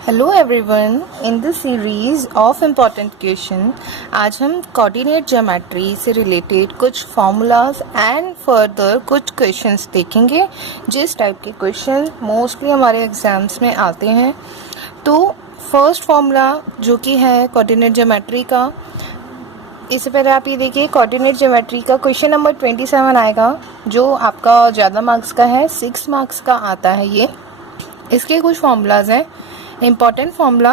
Hello everyone, in this series of important question आज हम coordinate geometry से related कुछ फार्मूलाज एंड फर्दर कुछ क्वेश्चंस देखेंगे। जिस टाइप के क्वेश्चन मोस्टली हमारे एग्जाम्स में आते हैं। तो फर्स्ट फार्मूला जो कि है कोऑर्डिनेट ज्योमेट्री का, इससे पहले आप ये देखिए कोऑर्डिनेट ज्योमेट्री का क्वेश्चन नंबर 27 आएगा जो आपका ज़्यादा मार्क्स का है, 6 मार्क्स का आता है ये। इसके कुछ फार्मूलाज हैं, इम्पॉर्टेंट फार्मूला।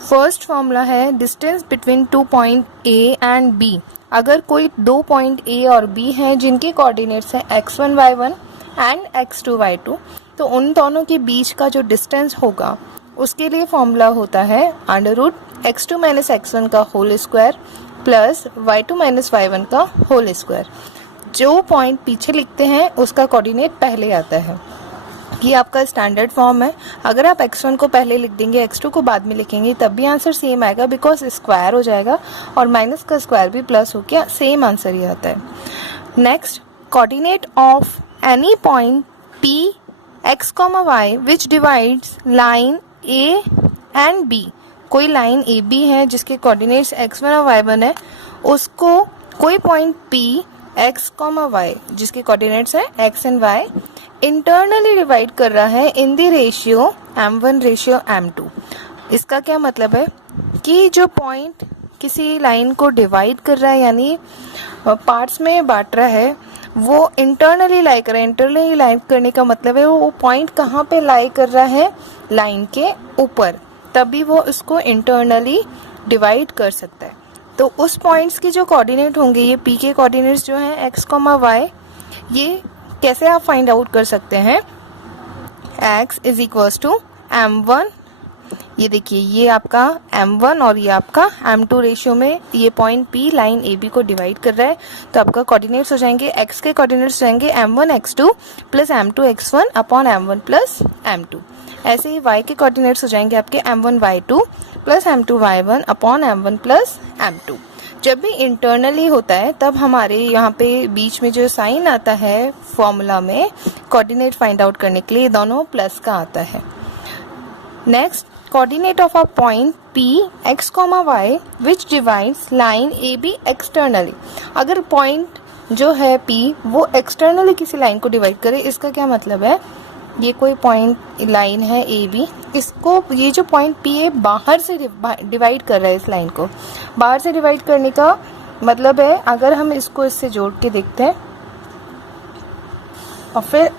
फर्स्ट फार्मूला है distance between 2 point A and B. अगर कोई 2 पॉइंट ए और बी हैं जिनके कोऑर्डिनेट्स हैं x1 y1 and x2 y2, तो उन दोनों के बीच का जो डिस्टेंस होगा उसके लिए फार्मूला होता है √x2 - x1 का whole square plus y2 - y1 का होल स्क्वायर। जो पॉइंट पीछे लिखते हैं उसका कोऑर्डिनेट पहले आता है। ये आपका स्टैंडर्ड फॉर्म है। अगर आप x1 को पहले लिख देंगे, x2 को बाद में लिखेंगे, तब भी आंसर सेम आएगा बिकॉज स्क्वायर हो जाएगा और माइनस का स्क्वायर भी प्लस हो गया, सेम आंसर ही आता है। Next, coordinate of any point p x, y which divides line a and b। कोई लाइन ए बी है जिसके कोऑर्डिनेट्स x1 और y1 है, उसको कोई पॉइंट p x, y जिसके कोऑर्डिनेट्स है x and y internally divide कर रहा है इन द रेशियो m1:m2। इसका क्या मतलब है कि जो पॉइंट किसी लाइन को डिवाइड कर रहा है यानी पार्ट्स में बांट रहा है, वो इंटरनली लाई कर रहा है। इंटरनली लाई करने का मतलब है वो पॉइंट कहाँ पे लाई कर रहा है, लाइन के ऊपर, तभी वो उसको इंटरनली डिवाइड कर सकता है। तो उस पॉइंट्स की जो कोऑर्डिनेट होंगे, ये p के कोऑर्डिनेट्स जो हैं x, y, ये कैसे आप फाइंड आउट कर सकते हैं। x = m1, ये देखिए ये आपका m1 और ये आपका m2 रेशियो में ये पॉइंट p लाइन AB को डिवाइड कर रहा है। तो आपका कोऑर्डिनेट्स हो जाएंगे, x के कोऑर्डिनेट्स हो जाएंगे m1 x2 plus m2 x1 upon m1 plus m2। ऐसे ही y के कोऑर्डिनेट्स हो जाएंगे आपके m1 y2 plus m2 y1 upon m1 plus m2। जब भी इंटरनली होता है तब हमारे यहाँ पे बीच में जो साइन आता है फॉर्मूला में कोऑर्डिनेट फाइंड आउट करने के लिए, दोनों प्लस का आता है। Next, coordinate of a point p x, y which divides line AB externally. अगर पॉइंट जो है p वो एक्सटर्नली किसी लाइन को डिवाइड करे, इसका क्या मतलब है, ये कोई पॉइंट लाइन है AB, इसको ये जो पॉइंट P है बाहर से डिवाइड कर रहा है, इस लाइन को बाहर से डिवाइड करने का मतलब है, अगर हम इसको इससे जोड़ के देखते हैं और फिर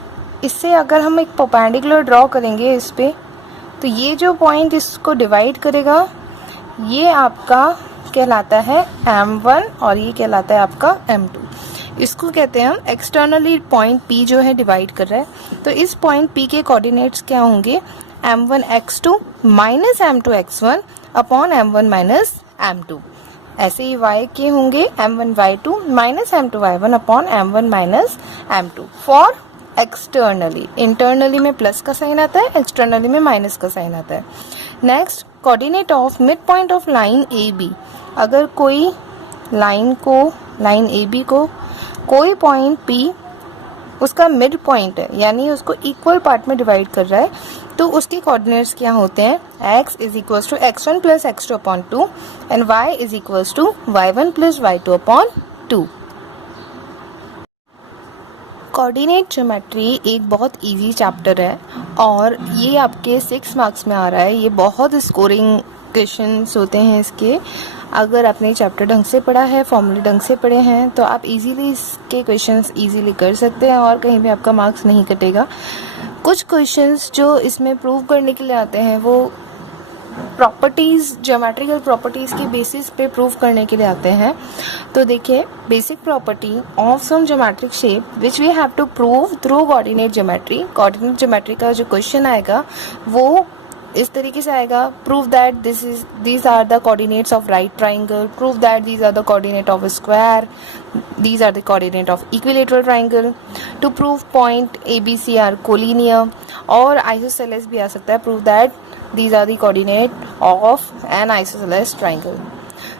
इससे अगर हम एक परपेंडिकुलर ड्रॉ करेंगे इस पे, तो ये जो पॉइंट इसको डिवाइड करेगा ये आपका कहलाता है M1 और ये कहलाता है आपका M2। इसको कहते हैं हम एक्सटर्नली पॉइंट P जो है डिवाइड कर रहा है। तो इस पॉइंट P के कोऑर्डिनेट्स क्या होंगे, m1 x2 minus m2 x1 upon m1 minus m2। ऐसे ही y के होंगे m1 y2 minus m2 y1 upon m1 minus m2 for externally. Internally में प्लस का साइन आता है, एक्सटर्नली में माइनस का साइन आता है। Next, coordinate of mid point of line AB। अगर कोई लाइन AB को कोई पॉइंट P उसका मिड पॉइंट है यानी उसको इक्वल पार्ट में डिवाइड कर रहा है, तो उसके कोऑर्डिनेट्स क्या होते हैं, x = x1 + x2 upon 2 and y = y1 + y2 upon 2। Coordinate geometry एक बहुत इजी चैप्टर है और ये आपके 6 मार्क्स में आ रहा है। ये बहुत स्कोरिंग क्वेश्चंस होते हैं इसके। अगर आपने चैप्टर ढंग से पढ़ा है, फॉर्मूले ढंग से पढ़े हैं, तो आप इजीली इसके क्वेश्चंस इजीली कर सकते हैं और कहीं भी आपका मार्क्स नहीं कटेगा। कुछ क्वेश्चंस जो इसमें प्रूव करने के लिए आते हैं वो प्रॉपर्टीज़, ज्योमेट्रिकल प्रॉपर्टीज़ के बेसिस पे प्रूव करने के लिए आते हैं। तो देखिए, basic property of some geometric shape which we have to prove through coordinate geometry. Coordinate geometry का जो क्वेश्चन आएगा वो इस तरीके से आएगा, prove that these are the coordinates of right triangle, prove that these are the coordinate of a square, these are the coordinate of equilateral triangle, to prove point ABC are collinear, और isosceles भी आ सकता है, prove that these are the coordinate of an isosceles triangle।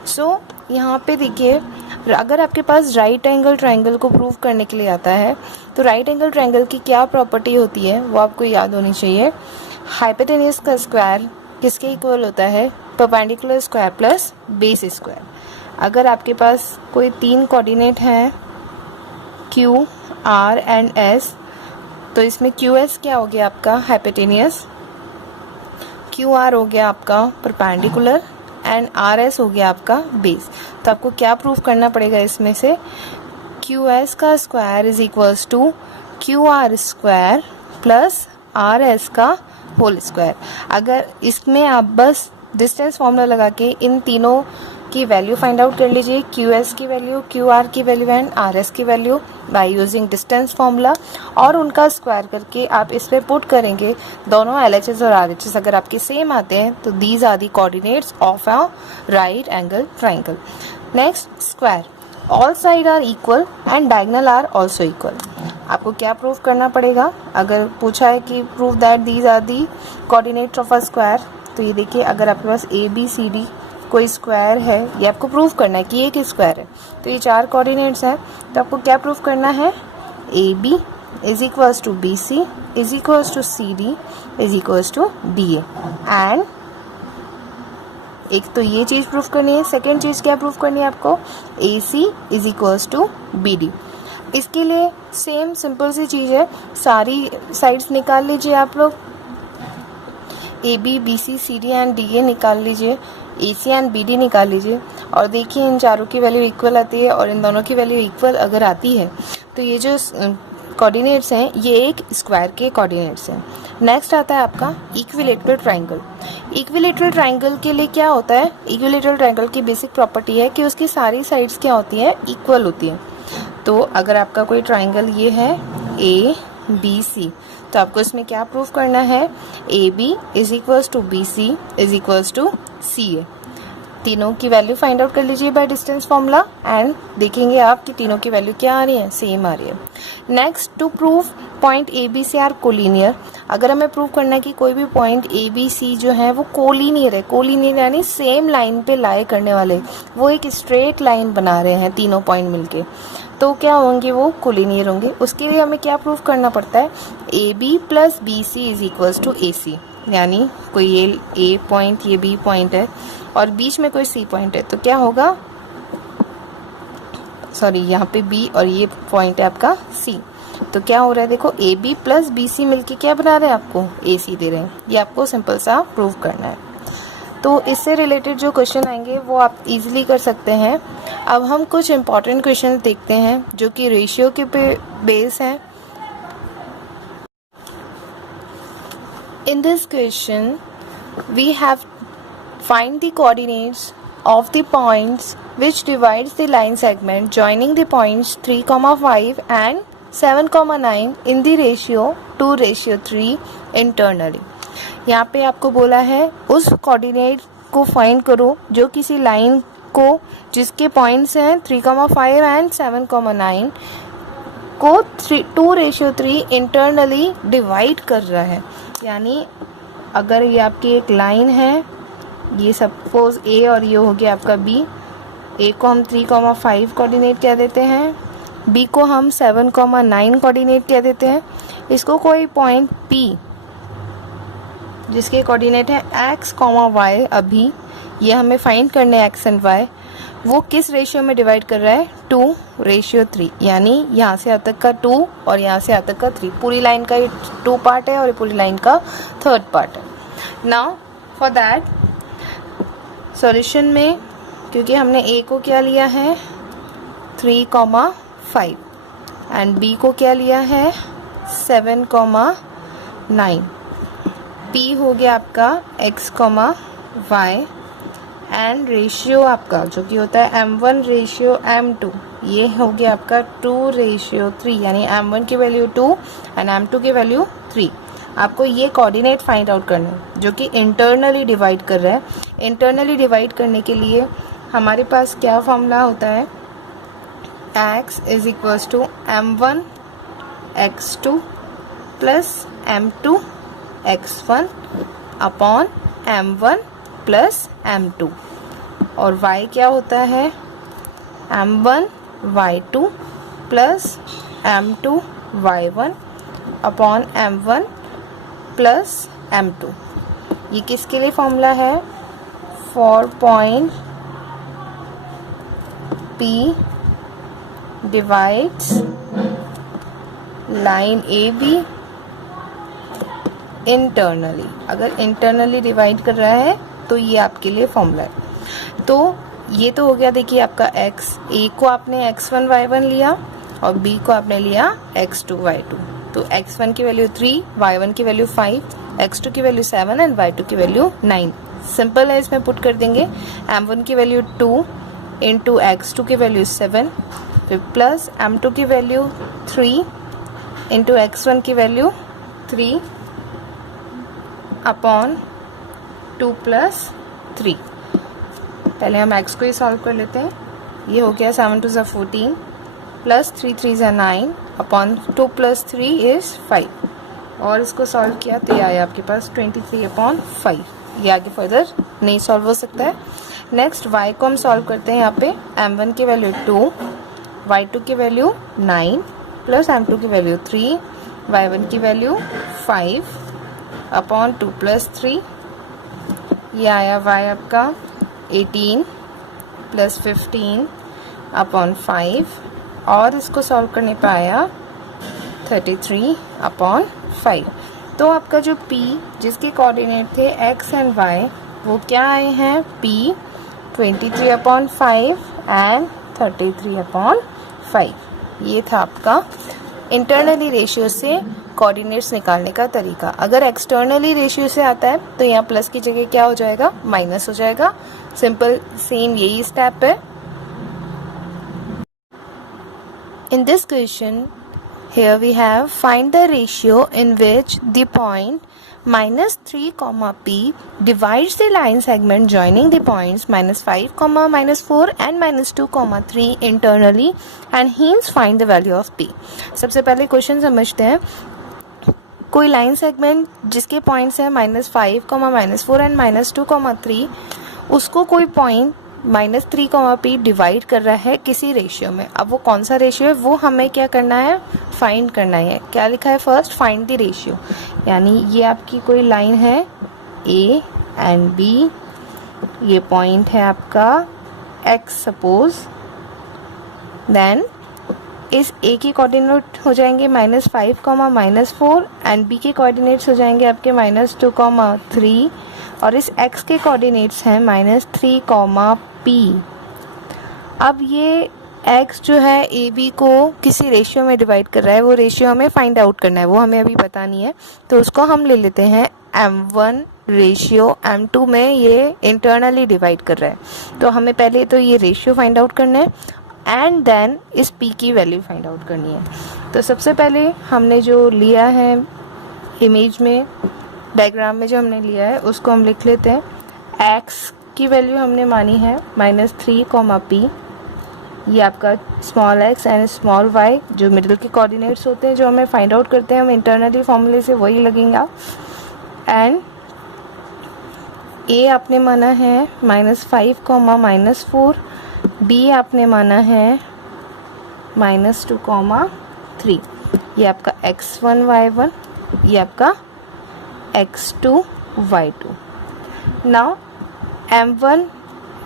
so यहाँ पे देखिए, अगर आपके पास right angle triangle को प्रूव करने के लिए आता है तो राइट एंगल ट्राइंगल की क्या प्रॉपर्टी होती है वो आपको याद होनी चाहिए। हाइपोटेन्यूज का स्क्वायर किसके इक्वल होता है? Perpendicular square plus base square. अगर आपके पास कोई 3 कोऑर्डिनेट हैं Q, R एंड S, तो इसमें QS क्या हो गया आपका? हाइपोटेनियस। QR हो गया आपका परपेंडिकुलर एंड RS हो गया आपका बेस। तो आपको क्या प्रूफ करना पड़ेगा इसमें से? QS का square is equals to QR square plus RS का होल स्क्वायर। अगर इसमें आप बस डिस्टेंस फॉर्मूला लगा के इन तीनों की वैल्यू फाइंड आउट कर लीजिए, QS की वैल्यू, QR की वैल्यू एंड RS की value by using distance formula, और उनका स्क्वायर करके आप इस पे पुट करेंगे दोनों LHS और RHS अगर आपके सेम आते हैं तो these are the coordinates of a right angle triangle. Next, square, all side are equal and diagonal are also equal. आपको क्या प्रूफ करना पड़ेगा? अगर पूछा है कि proof that these are the coordinates of a square, तो ये देखिए अगर आपके पास ABCD कोई स्क्वायर है, ये आपको प्रूफ करना है कि ये एक स्क्वायर है, तो ये 4 कोऑर्डिनेट्स हैं, तो आपको क्या प्रूफ करना है? AB is equals to BC is equals to CD is equals to DA। And एक तो ये चीज़ प्रूफ करनी है, सेकेंड चीज़ क्या प्रूफ करनी है आपको? AC is equals to BD। इसके लिए सेम सिंपल सी चीज़ है, सारी साइड्स निकाल लीजिए आप लोग, AB, BC, CD and DA निकाल लीजिए, AC एंड BD निकाल लीजिए, और देखिए इन चारों की वैल्यू इक्वल आती है और इन दोनों की वैल्यू इक्वल अगर आती है तो ये जो कोऑर्डिनेट्स हैं ये एक स्क्वायर के कोऑर्डिनेट्स हैं। नेक्स्ट आता है आपका इक्विलेटरल ट्राइंगल। इक्विलेटरल ट्राइंगल के लिए क्या होता है? इक्विलेटरल ट्राइंगल की बेसिक प्रॉपर्टी है कि उसकी सारी साइड्स क्या होती हैं? इक्वल होती हैं। तो अगर आपका कोई ट्राइंगल ये है ABC, तो आपको इसमें क्या प्रूफ करना है? AB is equals to BC is equals to CA। तीनों की वैल्यू फाइंड आउट कर लीजिए बाय डिस्टेंस फॉर्मूला एंड देखेंगे आप कि तीनों की वैल्यू क्या आ रही है? सेम आ रही है। Next, to prove point ABC are collinear. अगर हमें प्रूव करना है कि कोई भी पॉइंट ABC जो है वो कोलिनियर है, कोलिनियर यानी सेम लाइन पे लाई करने वाले, वो एक स्ट्रेट लाइन बना रहे हैं तीनों पॉइंट मिलके, तो क्या होंगे? वो कोलिनियर होंगे। उसके लिए हमें क्या प्रूफ करना पड़ता है? AB plus BC is equals to AC, यानी कोई ये A पॉइंट, ये B पॉइंट है और बीच में कोई C पॉइंट है, तो क्या होगा? सॉरी, यहाँ पे B और ये पॉइंट है आपका C, तो क्या हो रहा है? देखो AB प्लस BC मिलके क्या बना रहे हैं? आपको AC दे रहे हैं। ये आपको सिंपल सा प्रूव करना है। तो इससे रिलेटेड जो क्वेश्चन आएंगे वो आप इजीली कर सकते हैं। अब हम कुछ इंपॉर्टेंट क्वेश्चन देखते हैं जो कि रेशियो के पे बेस हैं। In this question, we have find the coordinates of the points which divides the line segment joining the points 3,5 and 7,9 in the ratio 2:3 internally। यहाँ पे आपको बोला है उस कोऑर्डिनेट को फाइंड करो जो किसी लाइन को जिसके पॉइंट्स हैं 3,5 एंड 7,9 को 2:3 इंटरनली डिवाइड कर रहा है। यानी अगर ये आपकी एक लाइन है, ये सपोज A और ये हो गया आपका B, A को हम 3,5 कोऑर्डिनेट कह देते हैं, B को हम 7,9 कोऑर्डिनेट कह देते हैं। इसको कोई पॉइंट P जिसके कोऑर्डिनेट है x, y, अभी ये हमें फाइंड करने x एंड y, वो किस रेशियो में डिवाइड कर रहा है? 2:3, यानी यहाँ से यहाँ तक का 2 और यहाँ से यहाँ तक का 3। पूरी लाइन का ये 2 पार्ट है और ये पूरी लाइन का 3rd पार्ट है। नाउ फॉर दैट सॉल्यूशन में, क्योंकि हमने A को क्या लिया है 3,5 एंड B को क्या लिया है 7,9, P हो गया आपका x, y एंड रेशियो आपका जो कि होता है m1 रेशियो m2, ये हो गया आपका 2:3, यानी m1 की वैल्यू 2 एंड m2 की वैल्यू 3। आपको ये कोऑर्डिनेट फाइंड आउट करना है जो कि इंटरनली डिवाइड कर रहा है। इंटरनली डिवाइड करने के लिए हमारे पास क्या फॉर्मूला होता है? x is equals to m1 x2 plus m2 x1 upon m1 plus m2, और y क्या होता है? m1 y2 plus m2 y1 upon m1 plus m2। ये किसके लिए फॉर्मूला है? For point P divides line AB internally. अगर internally divide कर रहा है तो ये आपके लिए फॉर्मूला है। तो ये तो हो गया, देखिए आपका x, A को आपने x1 y1 लिया और B को आपने लिया x2 y2। तो x1 की वैल्यू 3, y1 की वैल्यू 5, x2 की वैल्यू 7 एंड y2 की वैल्यू 9। सिंपल है, इसमें पुट कर देंगे। m1 की वैल्यू 2 इंटू x2 की वैल्यू 7, फिर प्लस m2 की वैल्यू 3 इंटू x1 की वैल्यू 3 अपॉन 2 प्लस 3। पहले हम x को ही सॉल्व कर लेते हैं। ये हो गया 7 2 14 प्लस 3 3 9 अपॉन 2 प्लस 3 इज 5, और इसको सॉल्व किया तो ये आया आपके पास 23 अपॉन 5। ये आगे फर्दर नहीं सॉल्व हो सकता है। नेक्स्ट y को हम सॉल्व करते हैं। यहाँ पे m1 की वैल्यू 2, y2 की वैल्यू 9 प्लस m2 की वैल्यू 3, y1 की वैल्यू 5 अपॉन 2 प्लस 3। ये आया y आपका 18 प्लस 15 अपॉन 5, और इसको सॉल्व करने पर आया 33 अपॉन 5। तो आपका जो p जिसके कोऑर्डिनेट थे x एंड y वो क्या आए हैं? p 23 upon 5 and 33 upon 5। ये था आपका इंटरनली रेशियो से कोऑर्डिनेट्स निकालने का तरीका। अगर एक्सटर्नली रेशियो से आता है तो यहाँ प्लस की जगह क्या हो जाएगा? माइनस हो जाएगा। सिंपल सेम यही स्टेप है। In this question, here we have find the ratio in which the point minus 3 comma p divides the line segment joining the points minus 5 comma minus 4 and minus 2 comma 3 internally, and hence find the value of p। सबसे पहले question समझते हैं। कोई line segment जिसके points है -5 comma -4 and -2 comma 3, उसको कोई point -3 comma p divide कर रहा है किसी रेशियो में। अब वो कौन सा रेशियो है वो हमें क्या करना है? फाइंड करना है। क्या लिखा है? First find the ratio. यानी ये आपकी कोई लाइन है a एंड b, ये पॉइंट है आपका x सपोज, देन इस a के कोऑर्डिनेट हो जाएंगे -5 कॉमा -4 एंड b के कोऑर्डिनेट्स हो जाएंगे आपके -2 कॉमा 3, और इस x के कोऑर्डिनेट्स हैं -3 कॉमा p। अब ये x जो है ए बी को किसी रेशियो में डिवाइड कर रहा है, वो रेशियो हमें फाइंड आउट करना है, वो हमें अभी पता नहीं है। तो उसको हम ले लेते हैं m1 रेशियो m2 में ये इंटरनली डिवाइड कर रहा है। तो हमें पहले तो ये रेशियो फाइंड आउट करना है एंड देन इस p की वैल्यू फाइंड आउट करनी है। तो सबसे पहले हमने जो लिया है इमेज में, डायग्राम में जो हमने लिया है उसको हम लिख लेते हैं। x की वैल्यू हमने मानी है -3 कॉमा p, ये आपका small x and small y जो मिडिल के कोऑर्डिनेट्स होते हैं जो हमें फाइंड आउट करते हैं हम इंटरनली फॉर्मूले से, वही लगेगा। एंड a आपने माना है -5 कॉमा -4, b आपने माना है -2 कॉमा 3। ये आपका x1 y1, ये आपका x2 y2। Now m1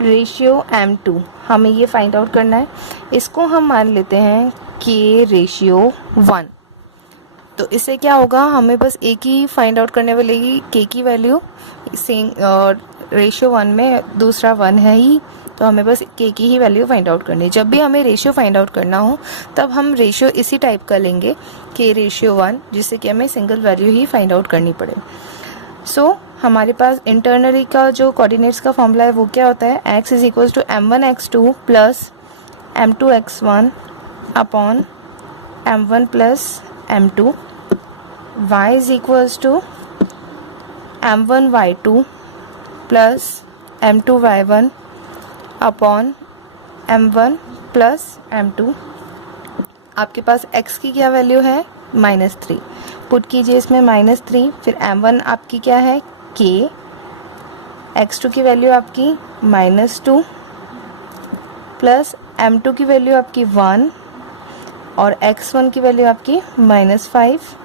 ratio m2 हमें ये फाइंड आउट करना है। इसको हम मान लेते हैं k रेशियो 1। तो इससे क्या होगा? हमें बस एक ही फाइंड आउट करने वाली k की वैल्यू, और रेशियो 1 में दूसरा 1 है ही, तो हमें बस k की ही वैल्यू फाइंड आउट करनी है। जब भी हमें रेशियो फाइंड आउट करना हो तब हम रेशियो इसी टाइप का लेंगे k रेशियो 1, जिससे कि हमें सिंगल वैल्यू ही फाइंड आउट करनी पड़े। सो हमारे पास इंटरनली का जो कोऑर्डिनेट्स का फॉर्मूला है वो क्या होता है? x is equals to m1 x2 plus m2 x1 upon m1 plus m2, y is equals to m1 y2 plus m2 y1 upon m1 plus m2। आपके पास x की क्या वैल्यू है? -3। पुट कीजिए इसमें -3, फिर m1 आपकी क्या है? k, x2 की वैल्यू आपकी -2 प्लस m2 की वैल्यू आपकी 1 और x1 की वैल्यू आपकी -5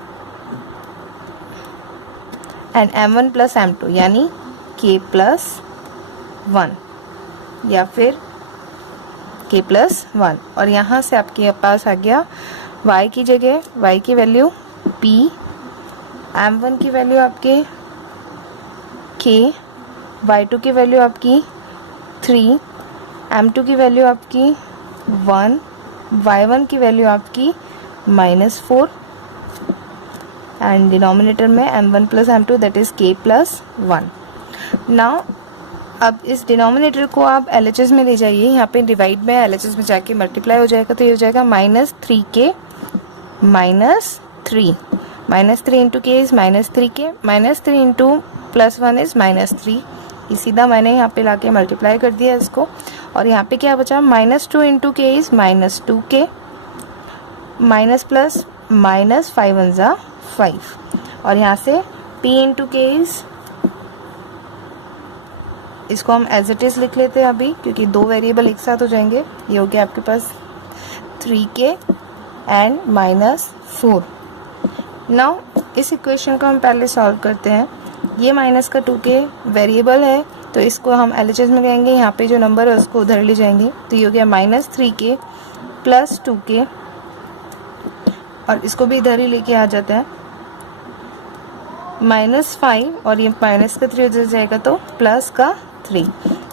एंड m1 प्लस m2 यानी k प्लस 1 या फिर k प्लस 1। और यहाँ से आपके पास आ गया y की जगह y की वैल्यू p, m1 की वैल्यू आपके k, y2 की वैल्यू आपकी 3, m2 की वैल्यू आपकी 1, y1 की वैल्यू आपकी -4 एंड डिनोमिनेटर में m1 plus m2 that is k plus 1। Now अब इस डिनोमिनेटर को आप LHS में ले जाइए, यहाँ पे डिवाइड में LHS में जाके मल्टीप्लाई हो जाएगा, तो ये हो जाएगा -3k -3, -3 इंटू के is -3k, -3 into plus 1 is -3। ये सीधा मैंने यहाँ पे लाके मल्टीप्लाई कर दिया इसको। और यहाँ पे क्या बचा, -2 इंटू के is -2k, minus plus minus 5 1 ज़ा 5, और यहाँ से p इंटू के इज, इसको हम एज इट इज़ लिख लेते हैं अभी क्योंकि दो वेरिएबल एक साथ हो जाएंगे। ये हो गया आपके पास 3k एंड -4। नाउ इस इक्वेशन को हम पहले सॉल्व करते हैं। ये माइनस का 2k वेरिएबल है तो इसको हम LHS में कहेंगे, यहाँ पे जो नंबर है उसको उधर ले जाएंगे, तो ये हो गया -3k प्लस 2k, और इसको भी इधर ही लेके आ जाते हैं -5, और ये माइनस का 3 उधर जाएगा तो प्लस का 3।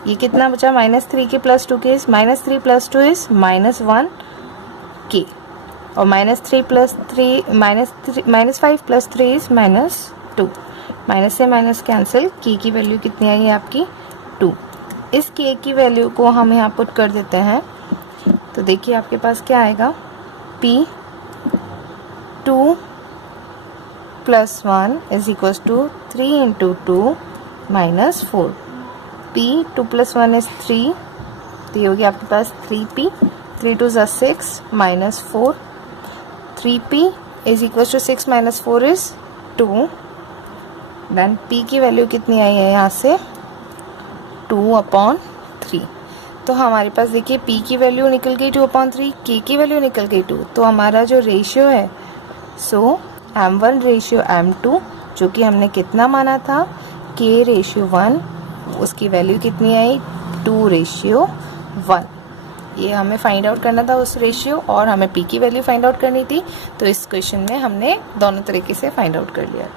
ये कितना बचा, -3k plus 2k is -3 plus 2 is -1k, और -3 प्लस 3 -5 प्लस 3 इज -2। माइनस से माइनस कैंसिल, k की वैल्यू कितनी आई है आपकी 2। इस k की वैल्यू को हम यहाँ पुट कर देते हैं, तो देखिए आपके पास क्या आएगा, p 2 plus 1 is equals to 3 into 2 -4। p 2 plus 1 is 3, तो ये हो गया आपके पास 3p, 3 2 ज़ा 6 -4, 3p is equals to 6 -4 is 2। Then p की वैल्यू कितनी आई है यहाँ से 2/3। तो हमारे पास देखिए p की वैल्यू निकल गई 2/3, k की वैल्यू निकल गई 2। तो हमारा जो रेशियो है सो m1 रेशियो m2 जो कि हमने कितना माना था k रेशियो 1, उसकी वैल्यू कितनी आई 2:1। ये हमें फाइंड आउट करना था उस रेशियो, और हमें p की वैल्यू फाइंड आउट करनी थी। तो इस क्वेश्चन में हमने दोनों तरीके से फाइंड आउट कर लिया।